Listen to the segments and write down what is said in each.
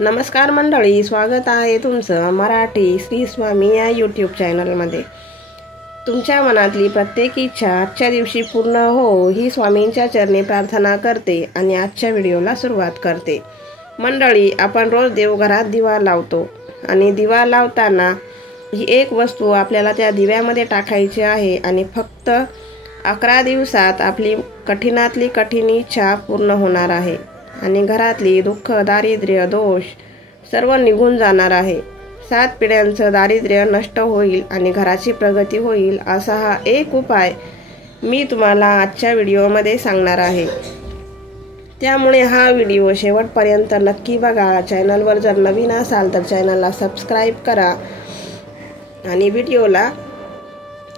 नमस्कार मंडळी, स्वागत आहे तुमचं मराठी श्री स्वामी या यूट्यूब चॅनलमध्ये। तुमच्या मनातली प्रत्येक इच्छा आजच्या दिवशी पूर्ण हो ही स्वामींच्या चरणी प्रार्थना करते आणि आजच्या व्हिडिओला सुरुवात करते। मंडळी, आपण रोज देवघरात दिवा लावतो आणि दिवा लावताना ही एक वस्तू आपल्याला त्या दिव्यामध्ये टाकायची आहे आणि फक्त 11 दिवसात आपली कठीणातली कठीण इच्छा पूर्ण होणार आहे आणि घरातली दुःख, दारिद्र्य, दोष सर्व निघून जाणार आहे। 7 पिढ्यांचं दारिद्र्य नष्ट होईल आणि घराची प्रगती होईल असा हा एक उपाय मी तुम्हाला आजच्या व्हिडिओमध्ये सांगणार आहे। त्यामुळे हा व्हिडिओ शेवटपर्यंत नक्की बघा। चॅनलवर जर नवीन असाल तर चॅनलला सबस्क्राईब करा आणि व्हिडिओला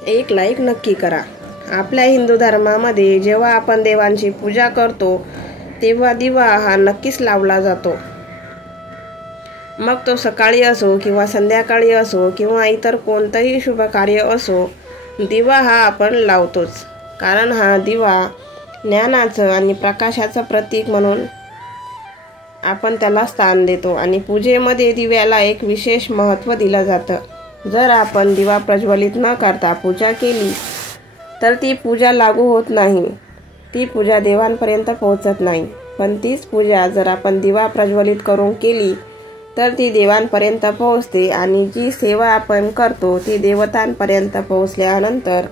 एक लाईक नक्की करा। आपल्या हिंदू धर्मामध्ये जेव्हा आपण देवांची पूजा करतो तेव्हा दिवा हा नक्कीच लावला जातो। मग तो सकाळी असो किंवा संध्याकाळी असो किंवा इतर कोणतंही शुभ कार्य असो, दिवा हा आपण लावतोच। कारण हा दिवा ज्ञानाचं आणि प्रकाशाचं प्रतीक म्हणून आपण त्याला स्थान देतो आणि पूजेमध्ये दिव्याला एक विशेष महत्त्व दिलं जातं। जर आपण दिवा प्रज्वलित न करता पूजा केली तर ती पूजा लागू होत नाही, ती पूजा देवांपर्यंत पोहोचत नाही। पण तीच पूजा जर आपण दिवा प्रज्वलित करून केली तर ती देवांपर्यंत पोहोचते आणि जी सेवा आपण करतो ती देवतांपर्यंत पोहोचल्यानंतर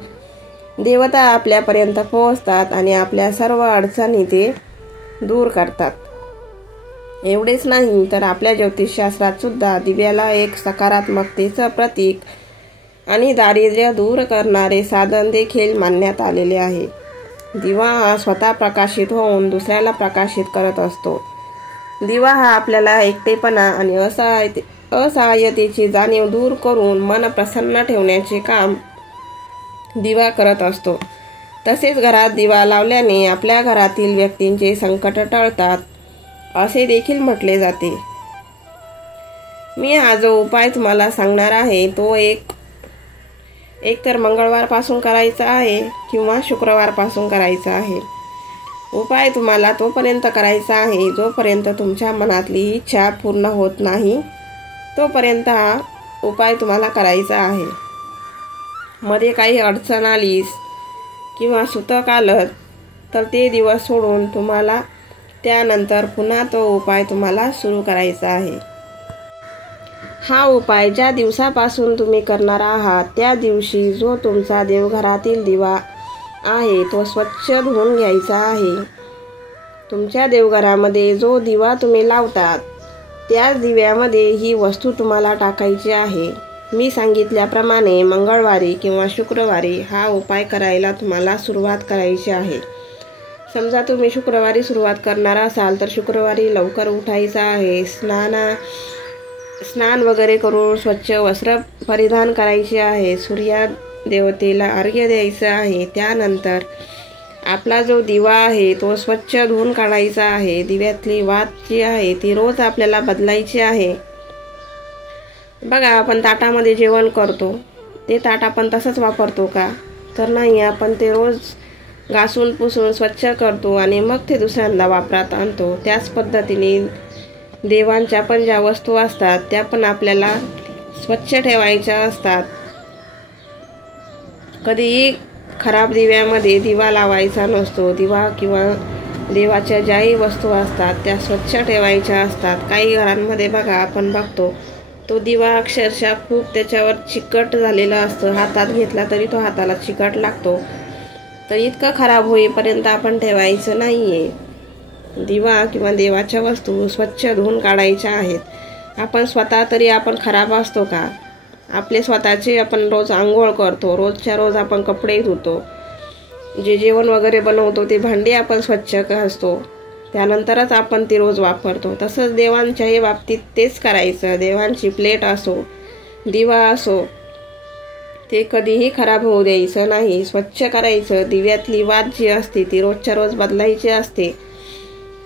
देवता आपल्यापर्यंत पोहोचतात आणि आपल्या सर्व अडचणी ते दूर करतात। एवढेच नाही तर आपल्या ज्योतिषशास्त्रात सुद्धा दिव्याला एक सकारात्मकतेचं प्रतीक आणि दारिद्र्य दूर करणारे साधन देखील मानण्यात आलेले आहे। दिवा हा स्वतः प्रकाशित होऊन दुसऱ्याला प्रकाशित करत असतो। दिवा हा आपल्याला एकटेपणा आणि असहाय्यतेची जाणीव दूर करून मन प्रसन्न ठेवण्याचे काम दिवा करत असतो। तसेच घरात दिवा लावल्याने आपल्या घरातील व्यक्तींचे संकट टळतात असे देखील म्हटले जाते। मी हा जो उपाय तुम्हाला सांगणार आहे तो एक तर मंगळवारपासून करायचा आहे किंवा शुक्रवारपासून करायचा आहे। उपाय तुम्हाला तोपर्यंत करायचा आहे जोपर्यंत तुमच्या मनातली इच्छा पूर्ण होत नाही, तोपर्यंत हा उपाय तुम्हाला करायचा आहे। मध्ये काही अडचण आलीस किंवा सुतक आलं तर ते दिवस सोडून तुम्हाला त्यानंतर पुन्हा तो उपाय तुम्हाला सुरू करायचा आहे। हा उपाय ज्या दिवसापासून तुम्ही करणार आहात त्या दिवशी जो तुमचा देवघरातील दिवा आहे तो स्वच्छ धुवून घ्यायचा आहे। तुमच्या देवघरामध्ये जो दिवा तुम्ही लावतात त्याच दिव्यामध्ये ही वस्तू तुम्हाला टाकायची आहे। मी सांगितल्याप्रमाणे मंगळवारी किंवा शुक्रवारी हा उपाय करायला तुम्हाला सुरुवात करायची आहे। समजा तुम्ही शुक्रवारी सुरुवात करणार असाल तर शुक्रवारी लवकर उठायचं आहे, स्नान वगैरे करून स्वच्छ वस्त्र परिधान करायचे आहे, सूर्य देवतेला अर्घ्य द्यायचं आहे। त्यानंतर आपला जो दिवा आहे तो स्वच्छ धुवून काढायचा आहे। दिव्यातली वात जी आहे ती रोज आपल्याला बदलायची आहे। बघा, आपण ताटामध्ये जेवण करतो ते ताट आपण तसंच वापरतो का? तर नाही, आपण ते रोज घासून पुसून स्वच्छ करतो आणि मग ते दुसऱ्यांदा वापरात आणतो। त्याच पद्धतीने देवांच्या पण ज्या वस्तू असतात त्या पण आपल्याला स्वच्छ ठेवायच्या असतात। कधीही खराब दिव्यामध्ये दिवा लावायचा नसतो। दिवा किंवा देवाच्या ज्याही वस्तू असतात त्या स्वच्छ ठेवायच्या असतात। काही घरांमध्ये बघा आपण बघतो तो दिवा अक्षरशः खूप त्याच्यावर चिकट झालेला असतं, हातात घेतला तरी तो हाताला चिकट लागतो। तर इतकं खराब होईपर्यंत आपण ठेवायचं नाहीये। दिवा किंवा देवाच्या वस्तू स्वच्छ धुवून काढायच्या आहेत। आपण स्वतः तरी आपण खराब असतो का? आपले स्वतःचे आपण रोज आंघोळ करतो, रोजच्या रोज आपण कपडे धुतो, जे जेवण वगैरे बनवतो ते भांडी आपण स्वच्छ घासतो, त्यानंतरच आपण ती रोज वापरतो। तसंच देवांच्याही बाबतीत तेच करायचं। देवांची प्लेट असो, दिवा असो, ते कधीही खराब होऊ द्यायचं नाही, स्वच्छ करायचं। दिव्यातली वात जी असते ती रोजच्या रोज बदलायची असते।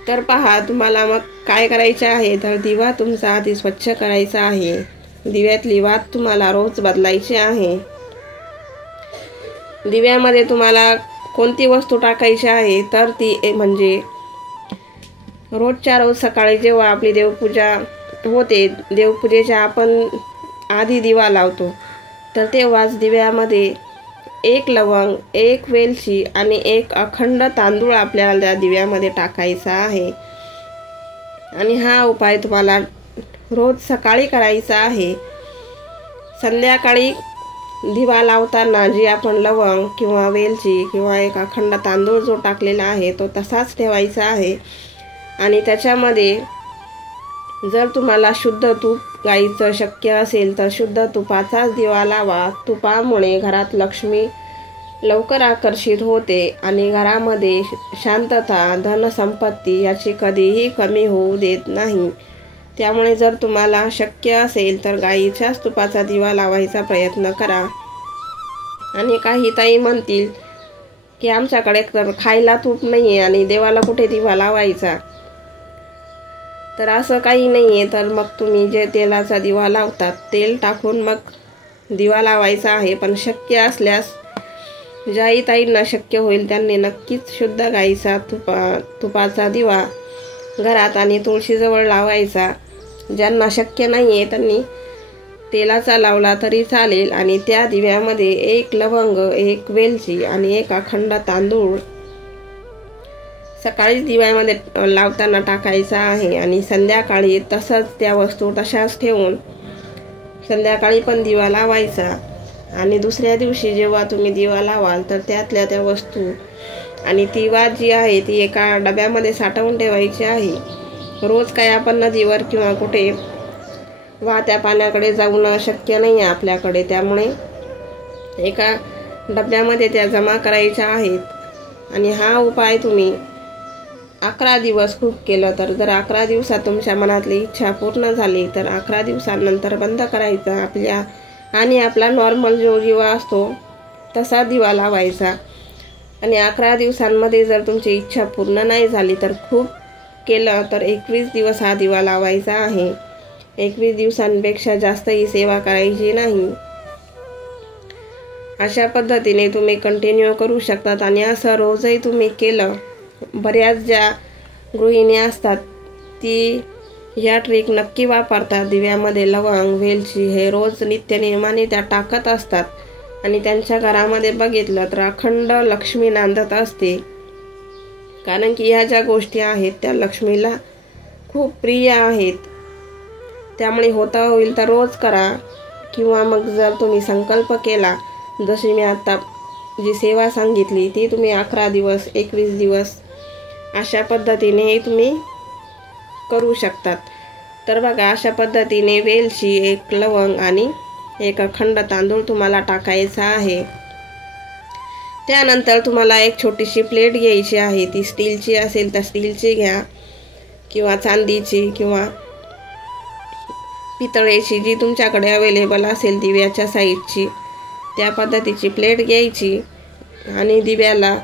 तर पहा, तुम्हाला मग काय करायचे आहे तर दिवा तुमचा आधी स्वच्छ करायचा आहे, दिव्यातली वात तुम्हाला रोज बदलायची आहे। दिव्यामध्ये तुम्हाला कोणती वस्तू टाकायची आहे तर ती म्हणजे रोजच्या रोज सकाळी जेव्हा आपली देवपूजा होते, देवपूजेच्या आपण आधी दिवा लावतो, तर तेव्हाच दिव्यामध्ये 1 लवंग, 1 वेलची आणि 1 अखंड तांदूळ आपल्याला त्या दिव्यामध्ये टाकायचा आहे. आणि हा उपाय तुम्हाला रोज सकाळी करायचा आहे. संध्याकाळी दिवा लावताना जी आपण लवंग किंवा वेलची किंवा 1 अखंड तांदूळ जो टाकलेला आहे तो तसाच ठेवायचा आहे. आणि त्याच्यामध्ये जर तुम्हाला शुद्ध तूप गाईचं शक्य असेल तर शुद्ध तुपाचाच दिवा लावा. तुपामुळे घरात लक्ष्मी लवकर आकर्षित होते आणि घरामध्ये शांतता, धनसंपत्ती याची कधीही कमी होऊ देत नाही. त्यामुळे जर तुम्हाला शक्य असेल तर गाईच्याच तुपाचा दिवा लावायचा प्रयत्न करा. आणि काही ताई म्हणतील की आमच्याकडे तर खायला तूप नाही आहे आणि देवाला कुठे दिवा लावायचा. तर असं काही नाही आहे. तर मग तुम्ही जे तेलाचा दिवा लावतात तेल टाकून मग दिवा लावायचा आहे. पण शक्य असल्यास ज्याही ताईंना शक्य होईल त्यांनी नक्कीच शुद्ध गाईचा तुपाचा दिवा घरात आणि तुळशीजवळ लावायचा. ज्यांना शक्य नाही आहे त्यांनी तेलाचा लावला तरी चालेल. आणि त्या दिव्यामध्ये 1 लवंग, 1 वेलची आणि 1 अखंड तांदूळ सकाळी दिव्यामध्ये लावताना टाकायचा आहे. आणि संध्याकाळी तसंच त्या वस्तू तशाच ठेवून संध्याकाळी पण दिवा लावायचा. आणि दुसऱ्या दिवशी जेव्हा तुम्ही दिवा लावाल तर त्यातल्या त्या वस्तू आणि ती वात जी आहे ती एका डब्यामध्ये साठवून ठेवायची आहे. रोज काय आपण नदीवर किंवा कुठे वाहत्या पाण्याकडे जाऊन शक्य नाही आहे आपल्याकडे. त्यामुळे एका डब्यामध्ये त्या जमा करायच्या आहेत. आणि हा उपाय तुम्ही 11 दिवस खूप केलं तर जर 11 दिवसात तुमच्या मनातली इच्छा पूर्ण झाली तर 11 दिवसांनंतर बंद करायचा आणि आपला नॉर्मल जो दिवा असतो तसा दिवा लावायचा. आणि 11 दिवसांमध्ये जर तुमची इच्छा पूर्ण नाही झाली तर खूप केलं तर 21 दिवस हा दिवा लावायचा आहे. 21 दिवसांपेक्षा जास्त ही सेवा करायची नाही. अशा पद्धतीने तुम्ही कंटिन्यू करू शकतात. आणि असं रोजही तुम्ही केलं, बऱ्याच ज्या गृहिणी असतात ती ह्या ट्रिक नक्की वापरतात. दिव्यामध्ये लवंग, वेलची हे रोज नित्यनेमाने त्या टाकत असतात. आणि त्यांच्या घरामध्ये बघितलं तर अखंड लक्ष्मी नांदत असते. कारण की ह्या ज्या गोष्टी आहेत त्या लक्ष्मीला खूप प्रिय आहेत. त्यामुळे होता होईल तर रोज करा. किंवा मग जर तुम्ही संकल्प केला, जशी मी आता जी सेवा सांगितली ती तुम्ही 11 दिवस, 21 दिवस अशा पद्धतीने तुम्ही करू शकतात. तर बघा, अशा पद्धतीने वेलची, 1 लवंग आणि 1 अखंड तांदूळ तुम्हाला टाकायचा आहे. त्यानंतर तुम्हाला एक छोटीशी प्लेट घ्यायची आहे. ती स्टीलची असेल तर स्टीलची घ्या किंवा चांदीची किंवा पितळेची, जी तुमच्याकडे अवेलेबल असेल दिव्याच्या साईजची त्या पद्धतीची प्लेट घ्यायची. आणि दिव्याला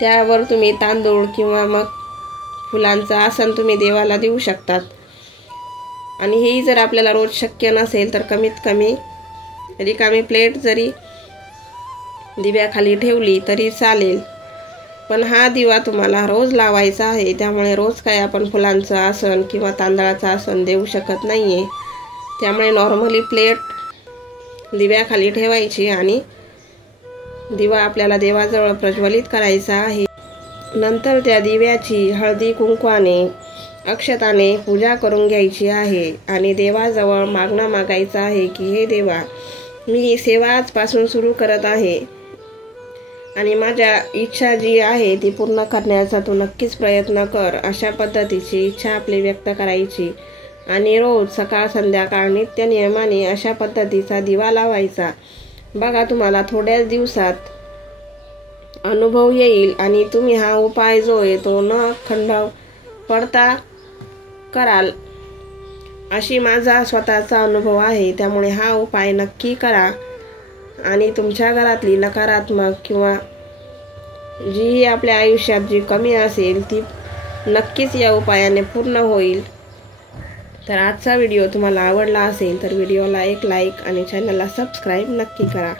त्यावर तुम्ही तांदूळ किंवा मग फुलांचं आसन तुम्ही देवाला देऊ शकतात. आणि हेही जर आपल्याला रोज शक्य नसेल तर कमीत कमी रिकामी प्लेट जरी दिव्याखाली ठेवली तरी चालेल. पण हा दिवा तुम्हाला रोज लावायचा आहे. त्यामुळे रोज काय आपण फुलांचं आसन किंवा तांदळाचं आसन देऊ शकत नाही आहे. त्यामुळे नॉर्मली प्लेट दिव्याखाली ठेवायची आणि दिवा आपल्याला देवाजवळ प्रज्वलित करायचा आहे. नंतर त्या दिव्याची हळदी कुंकवाने, अक्षताने पूजा करून घ्यायची आहे. आणि देवाजवळ मागणं मागायचं आहे की हे देवा, मी ही सेवा आजपासून सुरू करत आहे आणि माझ्या इच्छा जी आहे ती पूर्ण करण्याचा तू नक्कीच प्रयत्न कर. अशा पद्धतीची इच्छा आपली व्यक्त करायची. आणि रोज सकाळ संध्याकाळ नित्य नियमाने अशा पद्धतीचा दिवा लावायचा. बघा, तुम्हाला थोड्याच दिवसात अनुभव येईल आणि तुम्ही हा उपाय जो आहे तो न खंड पडता कराल, अशी माझा स्वतःचा अनुभव आहे. त्यामुळे हा उपाय नक्की करा. आणि तुमच्या घरातली नकारात्मक किंवा जी आपल्या आयुष्यात जी कमी असेल ती नक्कीच या उपायाने पूर्ण होईल. तर आजचा व्हिडिओ तुम्हाला आवडला असेल तर व्हिडिओला एक लाईक आणि चॅनलला सबस्क्राईब नक्की करा.